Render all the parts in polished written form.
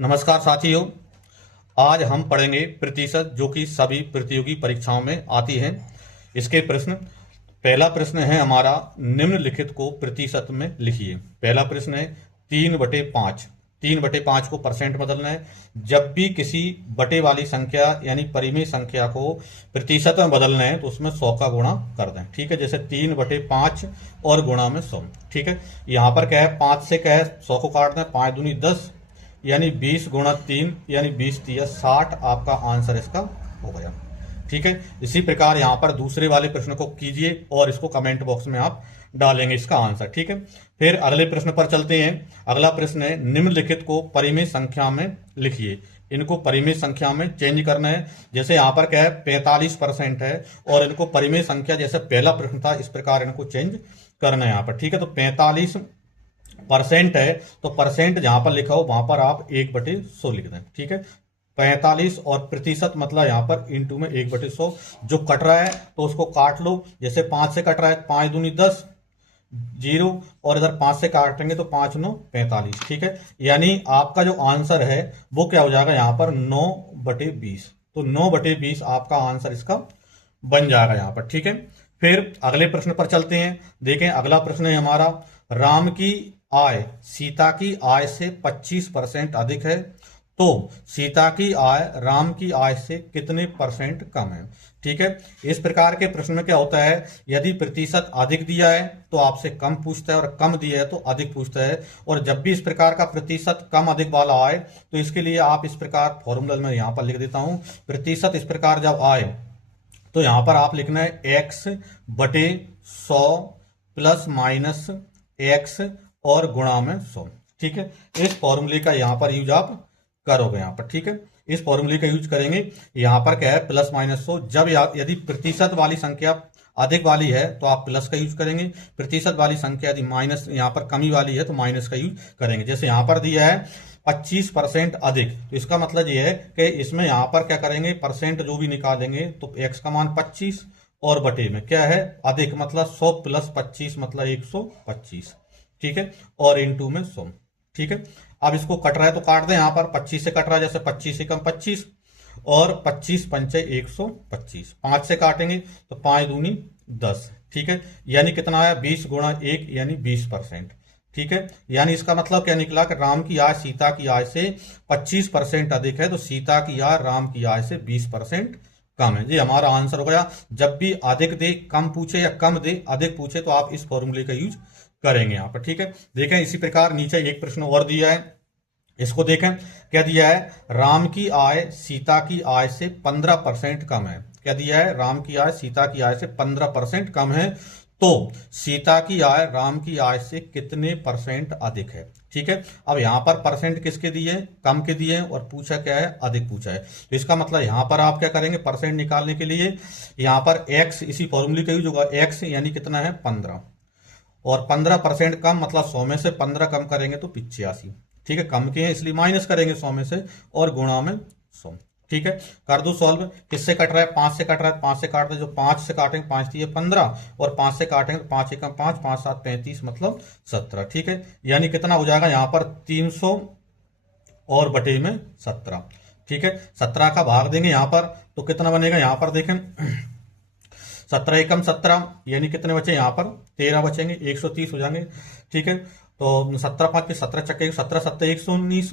नमस्कार साथियों। आज हम पढ़ेंगे प्रतिशत, जो कि सभी प्रतियोगी परीक्षाओं में आती है। इसके प्रश्न, पहला प्रश्न है हमारा, निम्नलिखित को प्रतिशत में लिखिए। पहला प्रश्न है 3/5। 3/5 को परसेंट बदलना है। जब भी किसी बटे वाली संख्या यानी परिमेय संख्या को प्रतिशत में बदलना है तो उसमें 100 का गुणा कर दें। ठीक है, जैसे 3/5 और गुणा में 100। ठीक है, यहाँ पर क्या है, 5 से क्या है, 100 को काट दें, 5 दूनी 10 यानी 20 गुणा 3 यानी 20×3 60 आपका आंसर इसका हो गया। ठीक है, इसी प्रकार यहां पर दूसरे वाले प्रश्न को कीजिए और इसको कमेंट बॉक्स में आप डालेंगे इसका आंसर। ठीक है, फिर अगले प्रश्न पर चलते हैं। अगला प्रश्न है, निम्नलिखित को परिमेय संख्या में लिखिए। इनको परिमेय संख्या में चेंज करना है। जैसे यहाँ पर क्या है, 45% है और इनको परिमेय संख्या, जैसे पहला प्रश्न था, इस प्रकार इनको चेंज करना है यहाँ पर। ठीक है, तो 45% है तो परसेंट जहां पर लिखा हो वहां पर आप 1/100 लिख दें। ठीक है, 45 और प्रतिशत मतलब यहाँ पर इंटू में 1/100। जो कट रहा है तो उसको काट लो। जैसे 5 से कट रहा है, 5 दूनी 10 0 और इधर 5 से काटेंगे तो 5 9 45। ठीक है, यानी आपका जो आंसर है वो क्या हो जाएगा, यहाँ पर 9/20। तो 9/20 आपका आंसर इसका बन जाएगा यहाँ पर। ठीक है, फिर अगले प्रश्न पर चलते हैं। देखें, अगला प्रश्न है हमारा, राम की आय सीता की आय से 25% अधिक है तो सीता की आय राम की आय से कितने परसेंट कम है। ठीक है, इस प्रकार के प्रश्न में क्या होता है, यदि प्रतिशत अधिक दिया है तो आपसे कम पूछता है और कम दिया है तो अधिक पूछता है। और जब भी इस प्रकार का प्रतिशत कम अधिक वाला आए तो इसके लिए आप इस प्रकार फॉर्मूला में यहां पर लिख देता हूं। प्रतिशत इस प्रकार जब आए तो यहां पर आप लिखना है x/100 प्लस माइनस x और गुणा में 100। ठीक है, इस फॉर्मूले का यहां पर यूज आप करोगे यहां पर। ठीक है, इस फॉर्मूले का यूज करेंगे। यहां पर क्या है, प्लस माइनस 100। जब यदि प्रतिशत वाली संख्या अधिक वाली है तो आप प्लस का यूज करेंगे। प्रतिशत वाली संख्या यदि माइनस, यहां पर कमी वाली है तो माइनस का यूज करेंगे। जैसे यहां पर दिया है 25% अधिक, तो इसका मतलब यह है कि इसमें यहां पर क्या करेंगे, परसेंट जो भी निकालेंगे तो x का मान 25 और बटे में क्या है अधिक, मतलब 100 प्लस 25 मतलब 125। ठीक है, और इंटू में 100। ठीक है, अब इसको कट रहा है तो काट दें। यहां पर 25 से कट रहा है, जैसे 25 से कम 25 और 25 पंचे 125। 5 से काटेंगे तो 5 दूनी 10। ठीक है, यानी कितना आया, 20 गुणा 1 यानी 20%। ठीक है, यानी इसका मतलब क्या निकला कि राम की आय सीता की आय से 25% अधिक है तो सीता की आय राम की आय से 20% कम है। ये हमारा आंसर हो गया। जब भी अधिक दे कम पूछे या कम दे अधिक पूछे तो आप इस फॉर्मूले का यूज करेंगे यहाँ पर। ठीक है, देखें इसी प्रकार नीचे एक प्रश्न और दिया है, इसको देखें। क्या दिया है, राम की आय सीता की आय से 15% कम है। क्या दिया है, राम की आय सीता की आय से 15% कम है तो सीता की आय राम की आय से कितने परसेंट अधिक है। ठीक है, अब यहां पर परसेंट किसके दिए, कम के दिए और पूछा क्या है, अधिक पूछा है। तो इसका मतलब यहां पर आप क्या करेंगे, परसेंट निकालने के लिए यहां पर x, इसी फॉर्मूले का यूज होगा, x यानी कितना है 15 और 15% कम मतलब 100 में से 15 कम करेंगे तो 85। ठीक है, कम के हैं इसलिए माइनस करेंगे 100 में से और गुणा में 100। ठीक है, कर दो सॉल्व। किससे कट रहा है, 5 से कट रहा है, 5 से काट दे, जो 5 से काटेंगे 5 दिए 15 और 5 से काटेंगे तो 5 एकम 5, 5 7 35 मतलब 17। ठीक है, यानी कितना हो जाएगा यहाँ पर 300 और बटे में 17। ठीक है, 17 का भाग देंगे यहाँ पर तो कितना बनेगा, यहाँ पर देखें 17 एकम 17 यानी कितने बचे, यहाँ पर 13 बचेंगे, 130 हो जाएंगे। ठीक है, तो 17 5 के 17 चक्के 17 7 119।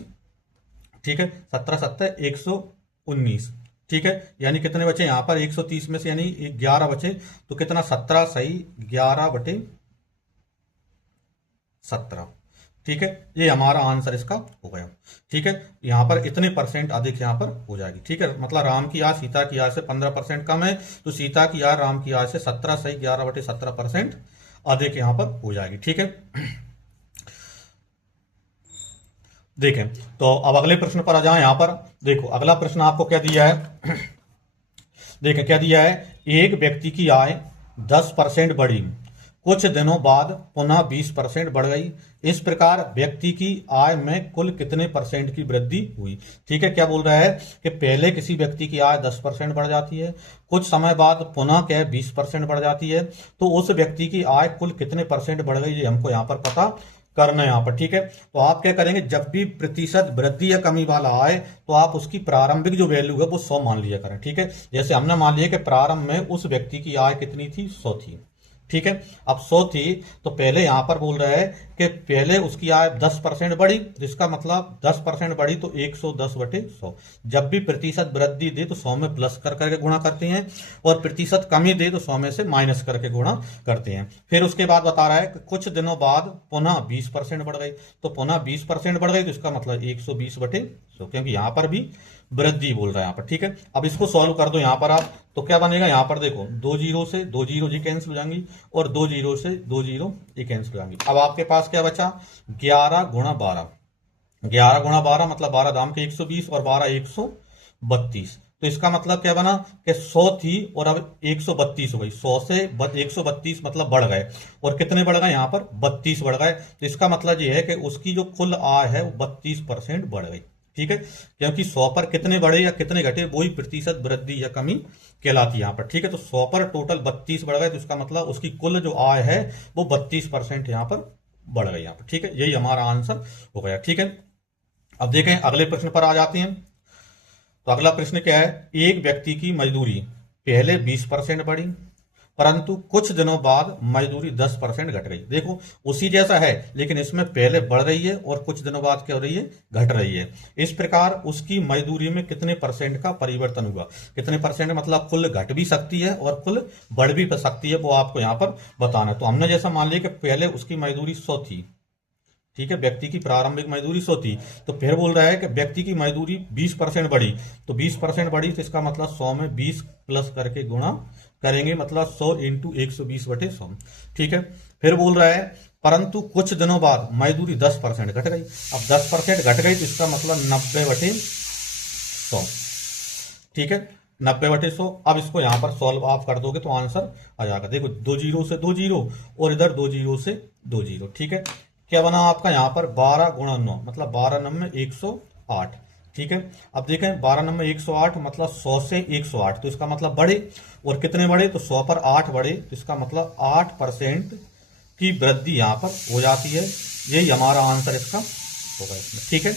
ठीक है, 17 7 119। ठीक है, यानी कितने बचे यहाँ पर 130 में से यानी 11 बचे तो कितना 17 सही 11/17। ठीक है, ये हमारा आंसर इसका हो गया। ठीक है, यहाँ पर इतने परसेंट अधिक यहाँ पर हो जाएगी। ठीक है, मतलब राम की आय सीता की आय से 15% कम है तो सीता की आय राम की आय से 17 सही 11/17% अधिक यहाँ पर हो जाएगी। ठीक है, देखें तो अब अगले प्रश्न पर आ जाए। यहां पर देखो, अगला प्रश्न आपको क्या दिया है देखें क्या दिया है, एक व्यक्ति की आय 10% बढ़ी, कुछ दिनों बाद पुनः 20% बढ़ गई। इस प्रकार व्यक्ति की आय में कुल कितने परसेंट की वृद्धि हुई। ठीक है, क्या बोल रहा है कि पहले किसी व्यक्ति की आय 10% बढ़ जाती है, कुछ समय बाद पुनः क्या है 20% बढ़ जाती है, तो उस व्यक्ति की आय कुल कितने परसेंट बढ़ गई ये हमको यहाँ पर पता करना है यहाँ पर, ठीक है। तो आप क्या करेंगे, जब भी प्रतिशत वृद्धि या कमी वाला आए तो आप उसकी प्रारंभिक जो वैल्यू है वो 100 मान लिया करें, ठीक है। जैसे हमने मान लिया कि प्रारंभ में उस व्यक्ति की आय कितनी थी, 100 थी, ठीक है। अब 100 थी तो पहले यहां पर बोल रहा है कि पहले उसकी आय 10% बढ़ी, जिसका मतलब 10% बढ़ी तो 110/100। जब भी प्रतिशत वृद्धि दे तो 100 में प्लस कर करके गुणा करते हैं, और प्रतिशत कमी दे तो 100 में से माइनस करके गुणा करते हैं। फिर उसके बाद बता रहा है कि कुछ दिनों बाद पुनः 20% बढ़ गई, तो पुनः 20% बढ़ गई तो इसका मतलब 120/100, क्योंकि यहां पर भी वृद्धि बोल रहा है यहाँ पर, ठीक है। अब इसको सॉल्व कर दो यहाँ पर आप, तो क्या बनेगा, यहाँ पर देखो 2 जीरो से 2 जीरो जी कैंसिल हो जाएंगी, और 2 जीरो से 2 जीरो ये कैंसिल हो जाएंगी। अब आपके पास क्या बचा, 11 गुणा 12, 11 गुणा 12 मतलब 12 दाम के 120 और 12 132। तो इसका मतलब क्या बना कि 100 थी और अब 132 हो गई, 100 से 132 मतलब बढ़ गए, और कितने बढ़ गए यहाँ पर 32 बढ़ गए। तो इसका मतलब ये है कि उसकी जो कुल आय है वो 32% बढ़ गई, ठीक है। क्योंकि 100 पर कितने बढ़े या कितने घटे वही प्रतिशत वृद्धि या कमी कहलाती है यहाँ पर, ठीक है। तो 100 पर टोटल 32 बढ़ गए तो इसका मतलब उसकी कुल जो आय है वो 32% यहाँ पर बढ़ गई यहाँ पर, ठीक है। यही हमारा आंसर हो गया, ठीक है। अब देखें अगले प्रश्न पर आ जाते हैं। तो अगला प्रश्न क्या है, एक व्यक्ति की मजदूरी पहले 20% बढ़ी, परंतु कुछ दिनों बाद मजदूरी 10% घट गई। देखो उसी जैसा है, लेकिन इसमें पहले बढ़ रही है और कुछ दिनों बाद क्या हो रही है, घट रही है। इस प्रकार उसकी मजदूरी में कितने परसेंट का परिवर्तन हुआ, कितने परसेंट मतलब कुल घट भी सकती है और कुल बढ़ भी सकती है, वो आपको यहाँ पर बताना है। तो हमने जैसा मान लिया कि पहले उसकी मजदूरी 100 थी, ठीक है, व्यक्ति की प्रारंभिक मजदूरी 100 थी, तो फिर बोल रहा है कि व्यक्ति की मजदूरी 20% बढ़ी, तो 20% बढ़ी तो इसका मतलब 100 में 20 प्लस करके गुणा करेंगे, मतलब 100 इंटू 120/100, ठीक है। फिर बोल रहा है परंतु कुछ दिनों बाद मजदूरी 10% घट गई। अब 10% घट गई तो इसका मतलब 90/100, ठीक है, 90/100। अब इसको यहां पर सॉल्व आप कर दोगे तो आंसर आ जाएगा। देखो 2 जीरो से 2 जीरो और इधर 2 जीरो से 2 जीरो, ठीक है। क्या बना आपका यहाँ पर 12 गुणा 9 मतलब 12 नंबर 108, ठीक है। अब देखें 12 नंबर 108 मतलब 100 से 108, तो इसका मतलब बढ़े, और कितने बढ़े तो 100 पर 8 बढ़े, तो इसका मतलब 8% की वृद्धि यहाँ पर हो जाती है। यही हमारा आंसर इसका होगा इसमें, ठीक है,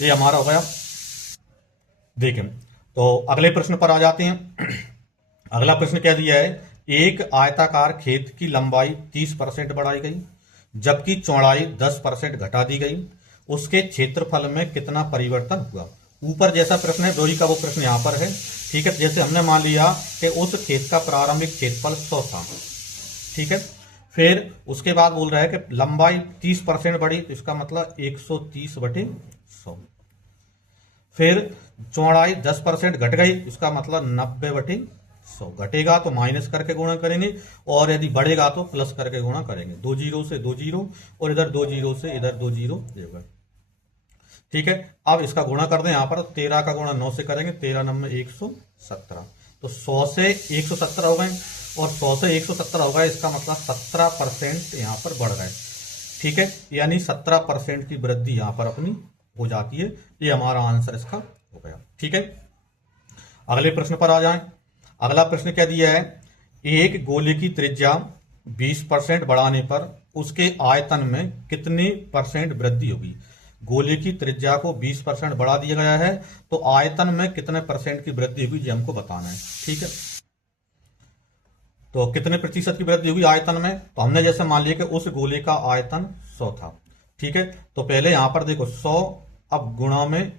ये हमारा हो गया। देखें तो अगले प्रश्न पर आ जाते हैं। अगला प्रश्न क्या दिया है, एक आयताकार खेत की लंबाई 30% बढ़ाई गई जबकि चौड़ाई 10% घटा दी गई, उसके क्षेत्रफल में कितना परिवर्तन हुआ। ऊपर जैसा प्रश्न है वही का वो प्रश्न यहाँ पर है, ठीक है। जैसे हमने मान लिया कि उस खेत का प्रारंभिक क्षेत्रफल 100 था, ठीक है। फिर उसके बाद बोल रहा है कि लंबाई 30% बढ़ी, तो इसका मतलब 130/100। फिर चौड़ाई 10% घट गई, इसका मतलब 90/100। घटेगा तो माइनस करके गुणा करेंगे, और यदि बढ़ेगा तो प्लस करके गुणा करेंगे। 2 जीरो से 2 जीरो और इधर 2 जीरो से इधर 2 जीरो देगा, ठीक है। अब इसका गुणा कर दें, यहां पर 13 का गुणा 9 से करेंगे, 13 नंबर 117, तो 100 से 117 हो गए, और 100 से 117 हो गए, इसका मतलब 17% यहाँ पर बढ़ गए, ठीक है। यानी 17% की वृद्धि यहाँ पर अपनी हो जाती है। ये हमारा आंसर इसका हो गया, ठीक है। अगले प्रश्न पर आ जाएं। अगला प्रश्न क्या दिया है, एक गोले की त्रिज्या 20% बढ़ाने पर उसके आयतन में कितने परसेंट वृद्धि होगी। गोले की त्रिज्या को 20% बढ़ा दिया गया है, तो आयतन में कितने परसेंट की वृद्धि होगी ये हमको बताना है, ठीक है। तो कितने प्रतिशत की वृद्धि होगी आयतन में, तो हमने जैसे मान लिया कि उस गोले का आयतन 100 था, ठीक है। तो पहले यहां पर देखो 100, अब गुणा में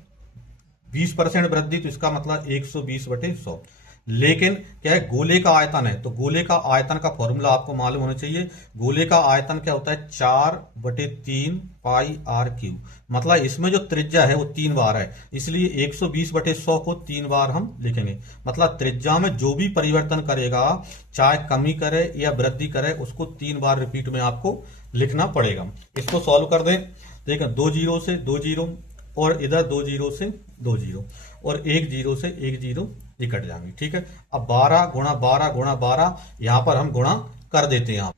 20% वृद्धि, तो इसका मतलब 120/100। लेकिन क्या है, गोले का आयतन है, तो गोले का आयतन का फॉर्मूला आपको मालूम होना चाहिए। गोले का आयतन क्या होता है, 4/3 पाई आर क्यूब, मतलब इसमें जो त्रिज्या है वो 3 बार है, इसलिए 120/100 को 3 बार हम लिखेंगे। मतलब त्रिज्या में जो भी परिवर्तन करेगा, चाहे कमी करे या वृद्धि करे, उसको 3 बार रिपीट में आपको लिखना पड़ेगा। इसको सॉल्व कर दें, देखें 2 जीरो से 2 जीरो और इधर 2 जीरो से 2 जीरो और 1 जीरो से 1 जीरो कट जाएंगे, ठीक है। अब 12 गुणा 12 गुणा 12 यहां पर हम गुणा कर देते हैं,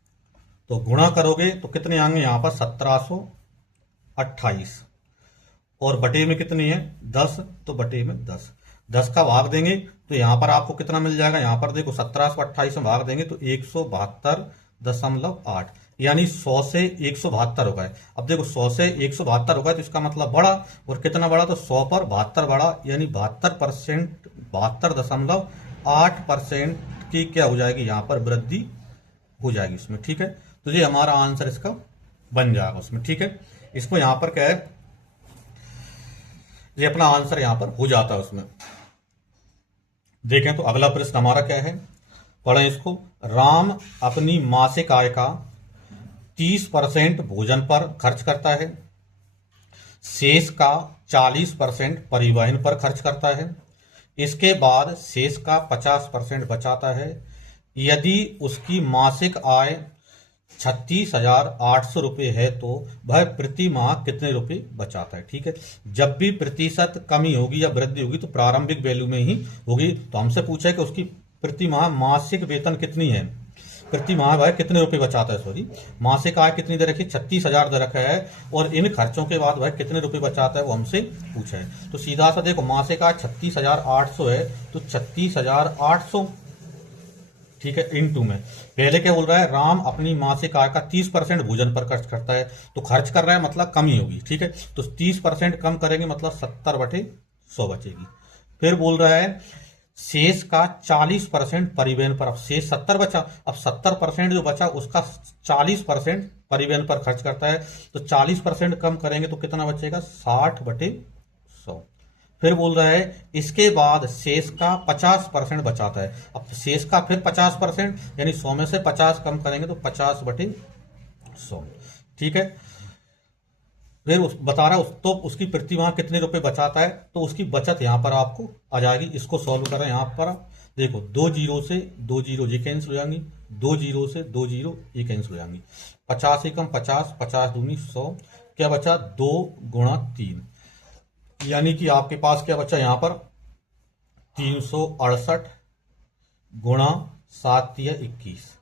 तो गुणा करोगे तो कितने आएंगे यहाँ पर 1728, और बटे में कितनी है 10, तो बटे में 10 का भाग देंगे तो यहां पर आपको कितना मिल जाएगा, यहां पर देखो 1728 में भाग देंगे तो 172.8, यानी 100 से 172 हो गए। अब देखो 100 से 172 हो गए तो इसका मतलब बढ़ा, और कितना बढ़ा, तो 100 पर 72 बढ़ा, यानी 72%, 72.8% की क्या हो जाएगी, यहाँ पर वृद्धि हो जाएगी इसमें। ठीक है, तो ये हमारा आंसर इसका बन जाएगा उसमें। ठीक है, इसको यहाँ पर क्या है, ये अपना आंसर यहाँ पर हो जाता है उसमें। देखें तो अगला प्रश्न हमारा क्या है, पढ़ें इसको। राम अपनी मासिक आय का 30% भोजन पर खर्च करता है, शेष का 40% परिवहन पर खर्च करता है, इसके बाद शेष का 50% बचाता है। यदि उसकी मासिक आय 36,800 रुपये है तो वह प्रति माह कितने रुपए बचाता है। ठीक है, जब भी प्रतिशत कमी होगी या वृद्धि होगी तो प्रारंभिक वैल्यू में ही होगी। तो हमसे पूछा है कि उसकी प्रति माह मासिक वेतन कितनी है, प्रति माह वह कितने रुपए बचाता है, सॉरी मासिक आय कितनी दे रखी, 36,000 दे रखा है, और इन खर्चों के बाद वह कितने रुपए बचाता है वो हमसे पूछा है। तो सीधा सा देखो, मासिक आय 36,800 है तो 36,800, ठीक है, इनटू में पहले क्या बोल रहा है, राम अपनी मासिक आय का 30% भोजन पर खर्च करता है, तो खर्च कर रहा है मतलब कमी होगी। ठीक है, तो 30% कम करेंगे मतलब 70/100 बचेगी। फिर बोल रहा है शेष का 40% परिवहन पर, अब शेष 70 बचा, अब 70% जो बचा उसका 40% परिवहन पर खर्च करता है, तो 40% कम करेंगे तो कितना बचेगा, 60/100। फिर बोल रहा है इसके बाद शेष का 50% बचाता है। अब शेष का फिर 50%, यानी 100 में से 50 कम करेंगे तो 50/100। ठीक है, फिर बता रहा है तो उसकी प्रति माह कितने रुपए बचाता है, तो उसकी बचत यहां पर आपको आ जाएगी। इसको सॉल्व करें, यहां पर देखो 2 जीरो से 2 जीरो ये कैंसिल हो जाएंगी, 2 जीरो से 2 जीरो ये कैंसिल हो जाएंगी, 50 एकम 50, 50 दूनी 100, क्या बचा 2 गुणा 3, यानी कि आपके पास क्या बचा यहाँ पर 368 गुणा 7 या 21।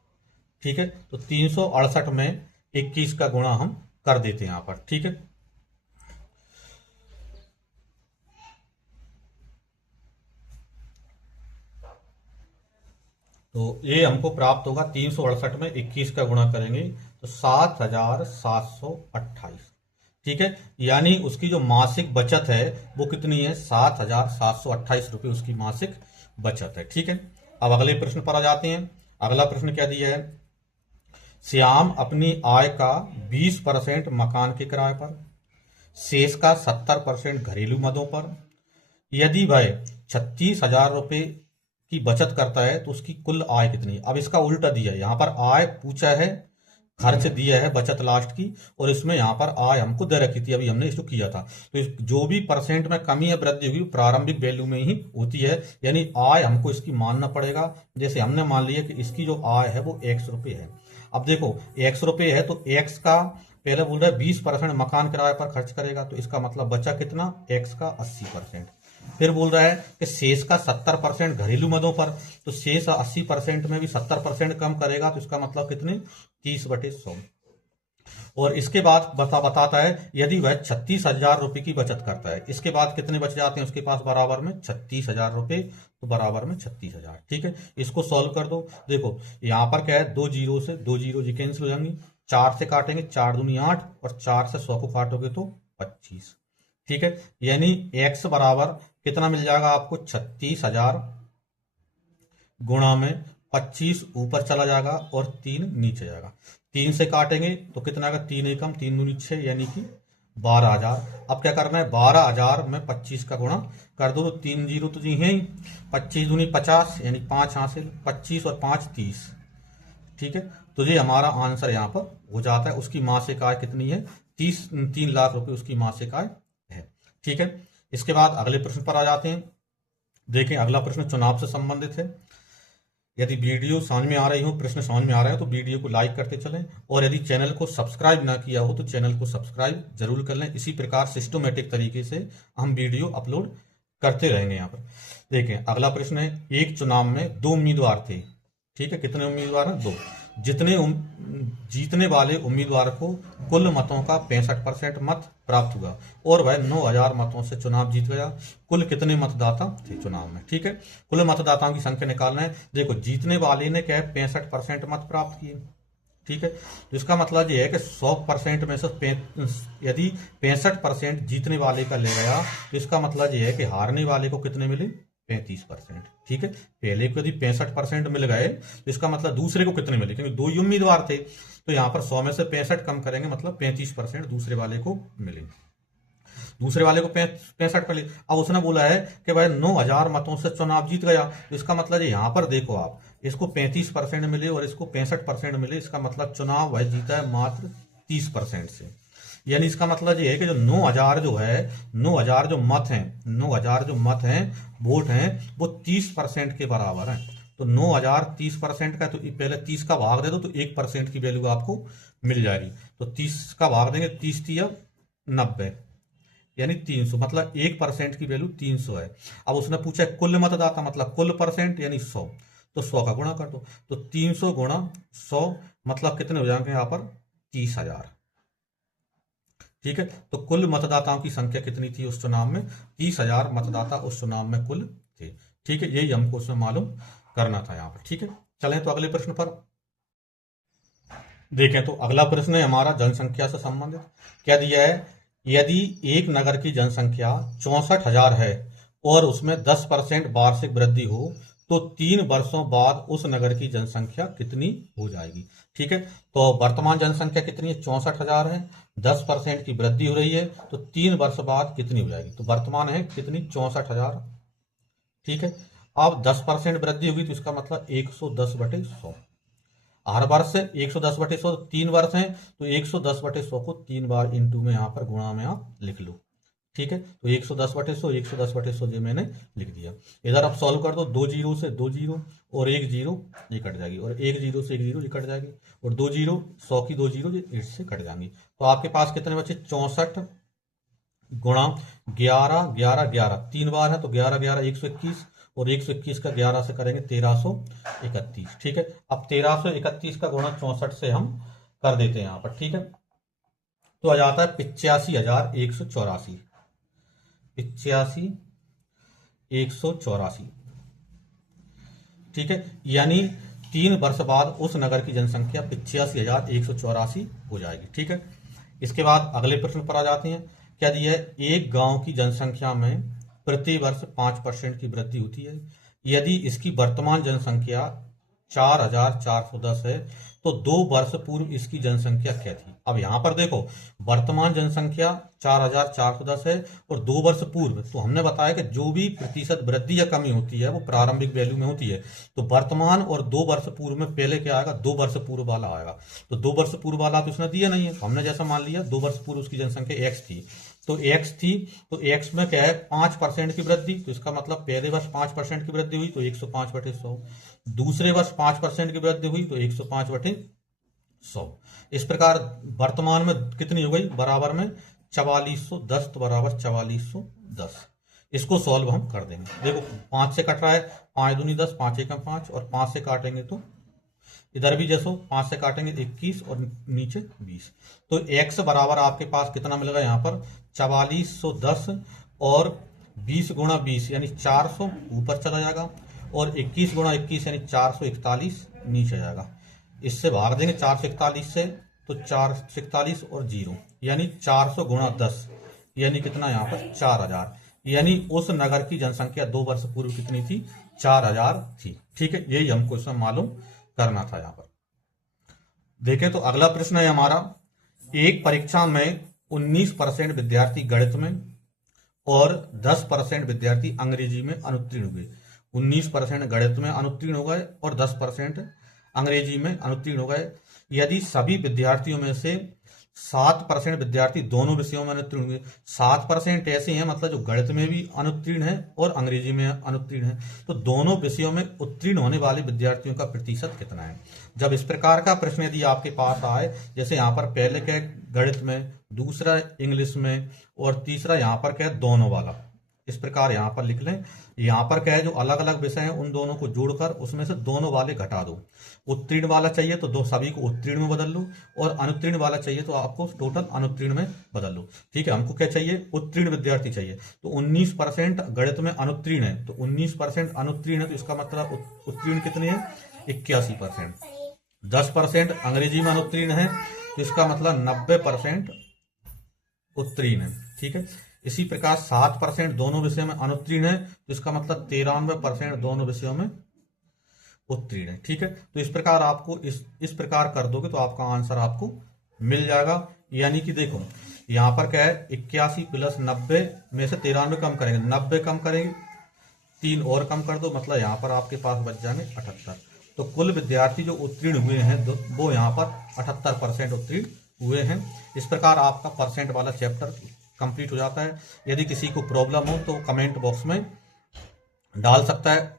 ठीक है, तो 368 में 21 का गुणा हम कर देते हैं यहाँ पर। ठीक है, तो ये हमको प्राप्त होगा 368 में 21 का गुणा करेंगे तो 7,728। ठीक है, यानी उसकी जो मासिक बचत है वो कितनी है, 7,728 रुपये उसकी मासिक बचत है। ठीक है, अब अगले प्रश्न पर आ जाते हैं। अगला प्रश्न क्या दिया है, श्याम अपनी आय का 20% मकान के किराए पर, शेष का 70% घरेलू मदों पर, यदि वह 36,000 रुपये की बचत करता है तो उसकी कुल आय कितनी है। अब इसका उल्टा दिया है, यहाँ पर आय पूछा है, खर्च दिया है बचत लास्ट की, और इसमें यहाँ पर आय हमको दे रखी थी, अभी हमने इसको किया था। तो जो भी परसेंट में कमी या वृद्धि होगी प्रारंभिक वैल्यू में ही होती है, यानी आय हमको इसकी मानना पड़ेगा। जैसे हमने मान लिया कि इसकी जो आय है वो X रुपये है। अब देखो X रुपये है तो X का पहले बोल रहा है 20% मकान किराए पर खर्च करेगा, तो इसका मतलब बचा कितना, X का 80%। फिर बोल रहा है कि शेष का 70% घरेलू मदों पर, तो शेष 80% में भी 70% कम करेगा, तो इसका मतलब कितने, 30/100। और इसके बाद बताता है यदि वह 36,000 रुपये की बचत करता है, इसके बाद कितने बच जाते हैं उसके पास, बराबर में 36,000 रुपये, तो बराबर में 36,000। ठीक है, इसको सॉल्व कर दो। देखो यहाँ पर क्या है, 2 जीरो से 2 जीरो जी कैंसिल हो जाएंगी, 4 से काटेंगे 4 दूनी 8, और 4 से 100 को काटोगे तो 25। ठीक है, यानी x बराबर कितना मिल जाएगा आपको, 36,000 गुणा में 25 ऊपर चला जाएगा और 3 नीचे जाएगा। 3 से काटेंगे तो कितना आएगा, 3 एकम 3 दूनी 6, यानी कि 12,000। अब क्या करना है, 12,000 में 25 का गुणा कर दो तो 3 जीरो तो जी है ही, 25 दूनी 50, यानी 5 हासिल, 25 और 5 30। ठीक है, तो ये हमारा आंसर यहाँ पर हो जाता है। उसकी मासिक आय कितनी है, 3 लाख रुपए उसकी मासिक आय है। ठीक है, इसके बाद अगले प्रश्न पर आ जाते हैं। देखें अगला प्रश्न चुनाव से संबंधित है। यदि वीडियो समझ में आ रही हो, प्रश्न समझ में आ रहे हो तो वीडियो को लाइक करते चलें, और यदि चैनल को सब्सक्राइब ना किया हो तो चैनल को सब्सक्राइब जरूर कर लें। इसी प्रकार सिस्टमेटिक तरीके से हम वीडियो अपलोड करते रहेंगे। यहाँ पर देखें अगला प्रश्न है, एक चुनाव में 2 उम्मीदवार थे। ठीक है, कितने उम्मीदवार हैं, 2। जितने जीतने वाले उम्मीदवार को कुल मतों का 65% मत प्राप्त हुआ और वह 9,000 मतों से चुनाव जीत गया। कुल कितने मतदाता थे चुनाव में। ठीक है, कुल मतदाताओं की संख्या निकालना है। देखो जीतने वाले ने क्या है, 65% मत प्राप्त किए। ठीक है। तो इसका मतलब ये है कि 100% में से यदि 65% जीतने वाले का ले गया तो इसका मतलब ये है कि हारने वाले को कितने मिले, 35%। ठीक है, पहले को यदि 65% मिल गए तो इसका मतलब दूसरे को कितने मिले, क्योंकि 2 ही उम्मीदवार थे, तो यहां पर 100 में से 65 कम करेंगे, मतलब 35% दूसरे वाले को मिले, दूसरे वाले को 65 पर। अब उसने बोला है कि भाई 9,000 मतों से चुनाव जीत गया, तो इसका मतलब यहां पर देखो आप, इसको 35% मिले और इसको 65% मिले, इसका मतलब चुनाव वह जीता है मात्र 30% से। यानी इसका मतलब ये है कि जो 9,000 जो है, 9,000 जो मत हैं, 9,000 जो मत हैं, वोट हैं, वो 30% के बराबर हैं। तो 9,000 30% का, तो पहले 30 का भाग दे दो तो 1% की वैल्यू आपको मिल जाएगी। तो 30 का भाग देंगे, 30 तिया 90, यानी 300, मतलब 1% की वैल्यू 300 है। अब उसने पूछा कुल मतदाता मतलब कुल परसेंट यानी 100, तो 100 का गुणा कर दो, तो 300 गुणा 100 मतलब कितने हो जाएंगे यहाँ पर, 30,000। ठीक है, तो कुल मतदाताओं की संख्या कितनी थी उस चुनाव में, 30,000 मतदाता उस चुनाव में कुल थे। ठीक है, यही हमको उसमें मालूम करना था यहाँ पर। ठीक है, चलें तो अगले प्रश्न पर देखें। तो अगला प्रश्न है हमारा जनसंख्या से संबंधित। क्या दिया है, यदि एक नगर की जनसंख्या 64,000 है और उसमें 10% वार्षिक वृद्धि हो तो 3 वर्षों बाद उस नगर की जनसंख्या कितनी हो जाएगी। ठीक है, तो वर्तमान जनसंख्या कितनी है, 64,000 है, 10% की वृद्धि हो रही है, तो 3 वर्ष बाद कितनी हो जाएगी। तो वर्तमान है कितनी, 64,000। ठीक है, अब 10% वृद्धि होगी तो इसका मतलब 110/100, हर वर्ष 110/100, 3 वर्ष हैं तो 110/100 को 3 बार इंटू में यहाँ पर गुणा में आप लिख लो। ठीक है, तो 110/100, 110/100 जो मैंने लिख दिया। इधर आप सॉल्व कर दो, 2 जीरो से 2 जीरो और 1 जीरो ये कट जाएगी, और 1 जीरो से 1 जीरो ये कट जाएगी, और 2 जीरो 100 की 2 जीरो ये 8 से कट जाएंगी। तो आपके पास कितने बचे, 64 गुणा 11, 11, 11, 3 बार है तो 11, 11, 121, और 121 का 11 से करेंगे 1331। ठीक है, अब 1331 का गुणा 64 से हम कर देते हैं यहाँ पर। ठीक है, तो आ जाता है 85,184, 85,184। ठीक है, यानी 3 वर्ष बाद उस नगर की जनसंख्या 85,184 हो जाएगी। ठीक है, इसके बाद अगले प्रश्न पर आ जाते हैं। क्या दिया है, एक गांव की जनसंख्या में प्रति वर्ष 5% की वृद्धि होती है। यदि इसकी वर्तमान जनसंख्या 4,410 है तो 2 वर्ष पूर्व इसकी जनसंख्या क्या थी। अब यहां पर देखो, वर्तमान जनसंख्या 4,410 है और 2 वर्ष पूर्व, तो हमने बताया कि जो भी प्रतिशत वृद्धि या कमी होती है वो प्रारंभिक वैल्यू में होती है। तो वर्तमान और 2 वर्ष पूर्व में पहले क्या आएगा, 2 वर्ष पूर्व वाला आएगा। तो 2 वर्ष पूर्व वाला तो उसने दिया नहीं है, तो हमने जैसा मान लिया 2 वर्ष पूर्व उसकी जनसंख्या x थी, तो x थी, तो x में क्या है, 5% की वृद्धि, तो इसका मतलब पहले वर्ष 5% की वृद्धि हुई तो 105/100, दूसरे वर्ष 5% की वृद्धि हुई तो 105/100। इस प्रकार वर्तमान में कितनी हो गई, बराबर में 4410, तो बराबर 4410। इसको सॉल्व हम कर देंगे। देखो 5 से कट रहा है, 5 दूनी 10, 5 एकम 5, और 5 से काटेंगे तो इधर भी जैसो 5 से काटेंगे 21 और नीचे 20, तो x बराबर आपके पास कितना मिलेगा यहाँ पर, 4410 और 20 गुणा 20 यानी 400 ऊपर चला जाएगा, और 21 गुणा 21 यानी 441 नीचे जाएगा। इससे भाग देंगे 441 से, तो 441 और 0 यानी 400 गुणा 10 यानी कितना यहाँ पर 4,000, यानी उस नगर की जनसंख्या 2 वर्ष पूर्व कितनी थी, 4,000 थी। ठीक है, यही हमको इसमें मालूम करना था यहाँ पर। देखें तो अगला प्रश्न है हमारा, एक परीक्षा में 19% विद्यार्थी गणित में और 10% विद्यार्थी अंग्रेजी में अनुत्तीर्ण हुए। 19% गणित में अनुत्तीर्ण हो गए और 10% अंग्रेजी में अनुत्तीर्ण हो गए। यदि सभी विद्यार्थियों में से 7% विद्यार्थी दोनों विषयों में अनुत्तीर्ण हुए, 7% ऐसे हैं मतलब जो गणित में भी अनुत्तीर्ण है और अंग्रेजी में अनुत्तीर्ण है, तो दोनों विषयों में उत्तीर्ण होने वाले विद्यार्थियों का प्रतिशत कितना है। जब इस प्रकार का प्रश्न यदि आपके पास आए, जैसे यहाँ पर पहले क्या है गणित में, दूसरा इंग्लिश में, और तीसरा यहाँ पर क्या है दोनों वाला, इस प्रकार यहाँ पर लिख लें। यहाँ पर क्या है, जो अलग अलग विषय हैं उन दोनों को जोड़कर उसमें से दोनों वाले घटा दो। उत्तीर्ण वाला चाहिए तो दो सभी को उत्तीर्ण में बदल लो, और अनुत्तीर्ण वाला चाहिए तो आपको टोटल अनुत्तीर्ण में बदल लो। ठीक है, हमको क्या चाहिए, उत्तीर्ण विद्यार्थी चाहिए। तो 19% गणित में अनुत्तीर्ण है, तो 19% अनुत्तीर्ण है, तो इसका मतलब उत्तीर्ण कितने हैं, 81%। 10% अंग्रेजी में अनुत्तीर्ण है, तो इसका मतलब 90% उत्तीर्ण है। ठीक है, इसी प्रकार 7% दोनों विषयों में अनुत्तीर्ण है, तो इसका मतलब 93% दोनों विषयों में उत्तीर्ण है। ठीक है, तो इस प्रकार आपको इस प्रकार कर दोगे तो आपका आंसर आपको मिल जाएगा। यानी कि देखो यहाँ पर क्या है, 81 प्लस 90 में से 93 कम करेंगे, 90 कम करेंगे, 3 और कम कर दो, मतलब यहाँ पर आपके पास बच जाएंगे 78। तो कुल विद्यार्थी जो उत्तीर्ण हुए हैं वो यहाँ पर 78% उत्तीर्ण हुए हैं। इस प्रकार आपका परसेंट वाला चैप्टर कंप्लीट हो जाता है। यदि किसी को प्रॉब्लम हो तो कमेंट बॉक्स में डाल सकता है,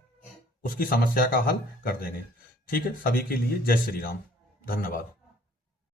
उसकी समस्या का हल कर देंगे। ठीक है, सभी के लिए जय श्री राम, धन्यवाद।